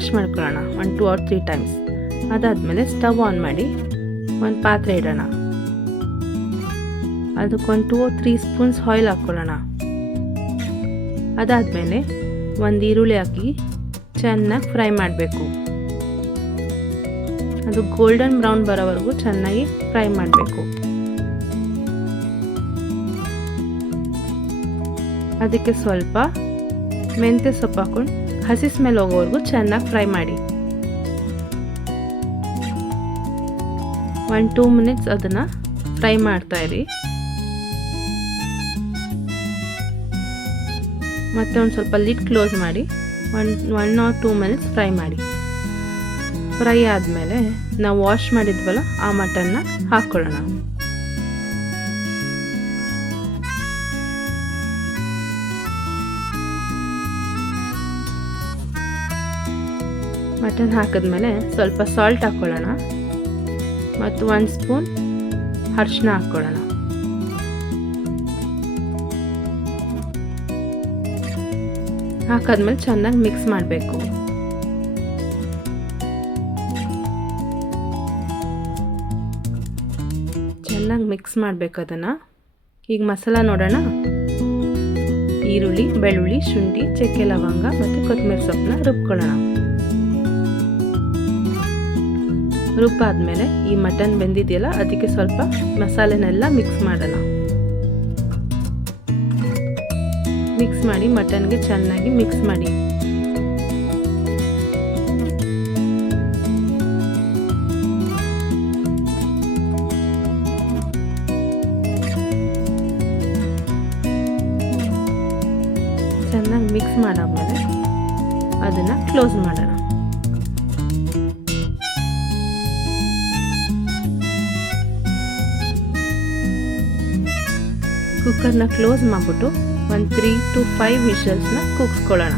Wash ಮಾಡ್ಕೊಳ್ಳೋಣ 1 2 or 3 times. ಅದಾದಮೇಲೆ stove on ಮಾಡಿ ಒಂದು ಪಾತ್ರೆ ಇಡೋಣ. ಅದಕ್ಕೊಂದು 2 or 3 ಸ್ಪೂನ್ಸ್ ಆಯಿಲ್ ಹಾಕ್ಕೊಳ್ಳೋಣ. ಅದಾದಮೇಲೆ ಒಂದು ಈರುಳ್ಳಿ ಹಾಕಿ ಚೆನ್ನಾಗಿ ಫ್ರೈ ಮಾಡಬೇಕು. ಅದು ಗೋಲ್ಡನ್ ಬ್ರೌನ್ ಬರೋವರೆಗೂ ಚೆನ್ನಾಗಿ ಫ್ರೈ ಮಾಡಬೇಕು. ಅದಕ್ಕೆ ಸ್ವಲ್ಪ ಮೆಂತ್ಯ ಸೊಪ್ಪು ಹಾಕೊಂಡು ಹಸಿ ಸ್ಮೆಲ್ ಹೋಗೋವರೆಗೂ ಚೆನ್ನಾಗಿ ಫ್ರೈ ಮಾಡಿ. 1-2 ಮಿನಿಟ್ಸ್ ಅದನ್ನು ಫ್ರೈ ಮಾಡ್ತಾಯಿರಿ. ಮತ್ತೆ ಒಂದು ಸ್ವಲ್ಪ ಲಿಡ್ ಕ್ಲೋಸ್ ಮಾಡಿ 1 or 2 ಮಿನಿಟ್ಸ್ ಫ್ರೈ ಮಾಡಿ. ಫ್ರೈ ಆದಮೇಲೆ ನಾವು ವಾಶ್ ಮಾಡಿದ್ವಲ್ಲ ಆ ಮಟನ್ನ ಹಾಕ್ಕೊಳ್ಳೋಣ. ಮಟನ್ ಹಾಕಿದ್ಮೇಲೆ ಸ್ವಲ್ಪ ಸಾಲ್ಟ್ ಹಾಕ್ಕೊಳ್ಳೋಣ ಮತ್ತು 1 ಸ್ಪೂನ್ ಅರಿಶಿನ ಹಾಕ್ಕೊಳ್ಳೋಣ. ಹಾಕಾದ್ಮೇಲೆ ಚೆನ್ನಾಗಿ ಮಿಕ್ಸ್ ಮಾಡಬೇಕು. ಚೆನ್ನಾಗಿ ಮಿಕ್ಸ್ ಮಾಡಬೇಕು ಅದನ್ನು. ಈಗ ಮಸಾಲ ನೋಡೋಣ. ಈರುಳ್ಳಿ, ಬೆಳ್ಳುಳ್ಳಿ, ಶುಂಠಿ, ಚಕ್ಕೆ, ಲವಂಗ ಮತ್ತು ಕೊತ್ತಂಬರಿ ಸೊಪ್ಪನ್ನ ರುಬ್ಕೊಳ್ಳೋಣ. ರುಬ್ಬಾದ್ಮೇಲೆ ಈ ಮಟನ್ ಬೆಂದಿದೆಯಲ್ಲ ಅದಕ್ಕೆ ಸ್ವಲ್ಪ ಮಸಾಲೆನೆಲ್ಲ ಮಿಕ್ಸ್ ಮಾಡೋಣ. ಮಿಕ್ಸ್ ಮಾಡಿ ಮಟನ್ಗೆ ಚೆನ್ನಾಗಿ ಮಿಕ್ಸ್ ಮಾಡಿ. ಚೆನ್ನಾಗಿ ಮಿಕ್ಸ್ ಮಾಡಾದ್ಮೇಲೆ ಅದನ್ನು ಕ್ಲೋಸ್ ಮಾಡೋಣ. ಕುಕ್ಕರ್ನ ಕ್ಲೋಸ್ ಮಾಡಿಬಿಟ್ಟು ಒಂದು 3 to 5 ವಿಷಲ್ಸ್ನ ಕೂಗಿಸ್ಕೊಳ್ಳೋಣ.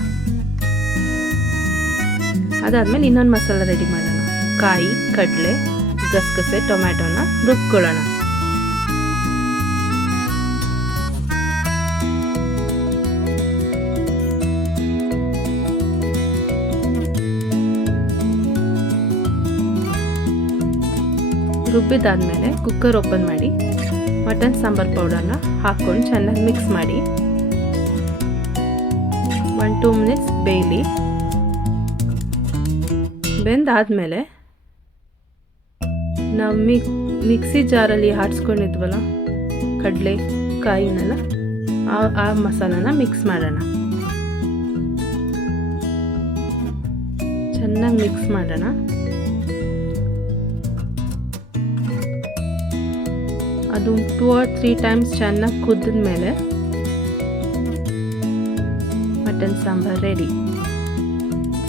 ಅದಾದಮೇಲೆ ಇನ್ನೊಂದು ಮಸಾಲ ರೆಡಿ ಮಾಡೋಣ. ಕಾಯಿ, ಕಡಲೆ, ಗಸಗಸೆ, ಟೊಮ್ಯಾಟೋನ ರುಬ್ಕೊಳ್ಳೋಣ. ರುಬ್ಬಿದಾದ್ಮೇಲೆ ಕುಕ್ಕರ್ ಓಪನ್ ಮಾಡಿ ಮಟನ್ ಸಾಂಬಾರ್ ಪೌಡರ್ನ ಹಾಕ್ಕೊಂಡು ಚೆನ್ನಾಗಿ ಮಿಕ್ಸ್ ಮಾಡಿ 1-2 ಮಿನಿಟ್ಸ್ ಬೇಯಲಿ. ಬೆಂದಾದಮೇಲೆ ನಾವು ಮಿಕ್ಸಿ ಜಾರಲ್ಲಿ ಆಡಿಸ್ಕೊಂಡಿದ್ವಲ್ಲ ಕಡಲೆ ಕಾಯಿನೆಲ್ಲ ಆ ಮಸಾಲಾನ ಮಿಕ್ಸ್ ಮಾಡೋಣ. ಚೆನ್ನಾಗಿ ಮಿಕ್ಸ್ ಮಾಡೋಣ. ಅದು 2 or 3 ಟೈಮ್ಸ್ ಚೆನ್ನಾಗಿ ಕುದ್ದ ಮೇಲೆ ಮಟನ್ ಸಾಂಬಾರ್ ರೆಡಿ.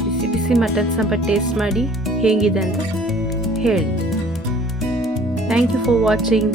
ಬಿಸಿ ಬಿಸಿ ಮಟನ್ ಸಾಂಬಾರ್ ಟೇಸ್ಟ್ ಮಾಡಿ ಹೇಗಿದೆ ಅಂತ ಹೇಳಿ. Thank you for watching.